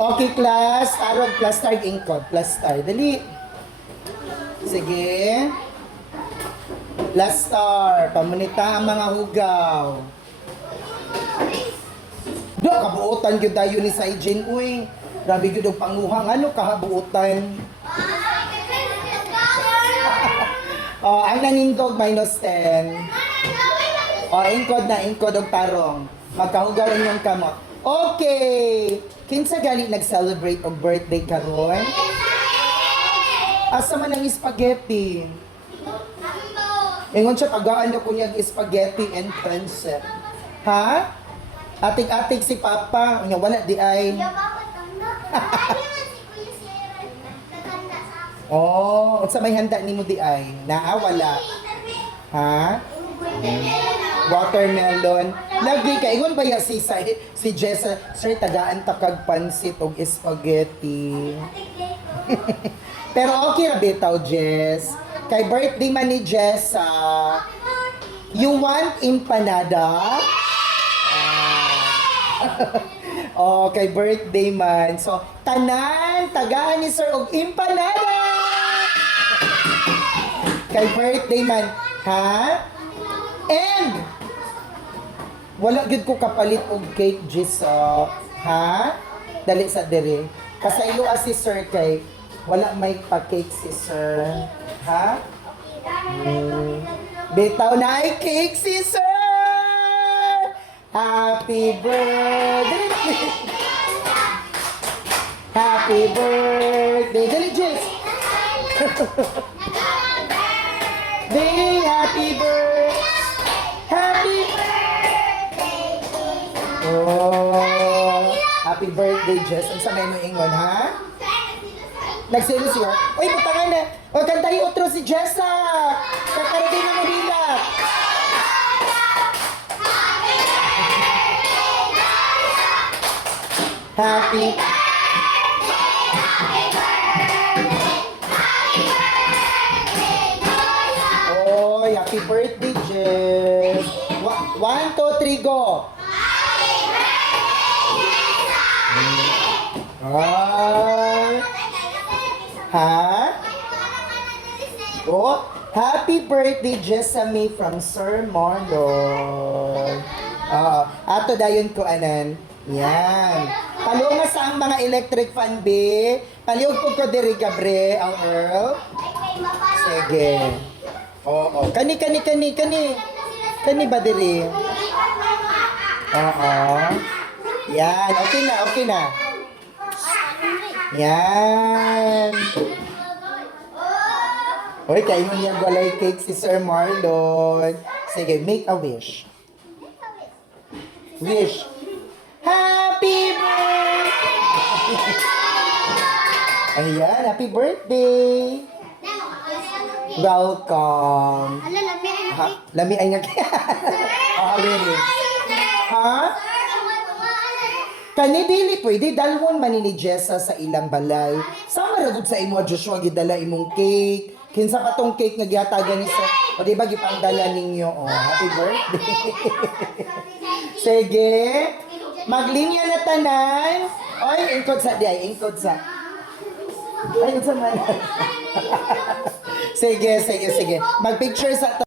Okay, class. Tarog, plaster, ingkod. Plaster. Dali. Sige. Plaster. Pamunita ang mga hugaw. Do, kabuutan yun tayo ni Saijin. Uy, grabe yun ang panguhang. Ano kahabuutan? Oh, ang naningkog minus 10. Oh, ingkod na, ingkod og tarong. Magkahugaw yung kamot. Okay! Kinsa gali nag-celebrate og birthday karon? Asa man ang spaghetti? Ingon siya, tagaan na ko niyang spaghetti and concept. Ha? Atik-atik si Papa. Wala di ay. Oh, unsa may handa nimo di ay? Naa wala. Ha? Watermelon. Lagi ka ingon ba ya si Jessa, sir tagaan ta kag pansit og spaghetti. Pero okay ra bitaw, Jess. Kay birthday man ni Jessa. You want empanada? Oh, kay birthday man. So, tanan, tagaan ni sir og empanada. Kay birthday man, ha? And wala gid ko kapalit og cake Jessa, ha? Dali sa dire. Kasaylo si sir kay wala may pa-cake si sir, ha? Bitaw na ay cake si sir. Happy birthday. Happy birthday. Dali Jess. Happy birthday. Happy birthday. Oh, happy birthday, Jess. Ang sa mo ingon, ha? Nagsilo siya. Uy, butangan na. O, kantahi otro si Jessa. Kakarating na mo nila. Happy Oy, happy birthday, Jess. 1, 2, 3, go. Ay. Ha? Oh, happy birthday, Jessa May from Sir Marlon. Ato dayon ko anan. Yan. Palunga sa ang mga electric fan, be. Paliog ko diri, Gabre, ang Earl. Sige. Oo. Kani. Kani ba diri? Oo. Yan. Okay na. Yan. Hoy, kayo niya galay cake si Sir Marlon. Sige, make a wish. Wish. Happy birthday! Ayan, happy birthday! Welcome! Ha? Lami ay nga really? Ha? Kani dili pwede dalhon man ni Jessa sa ilang balay. Sama ra gud sa imo Joshua gidala imong cake. Kinsa pa tong cake nga gihatagan ni sa o di ba gipangdala ninyo? Oh, happy birthday. Sige. Maglinya na tanan. Oy, ingkod sa diay, ingkod sa. Ay, sa man. Sige. Magpicture sa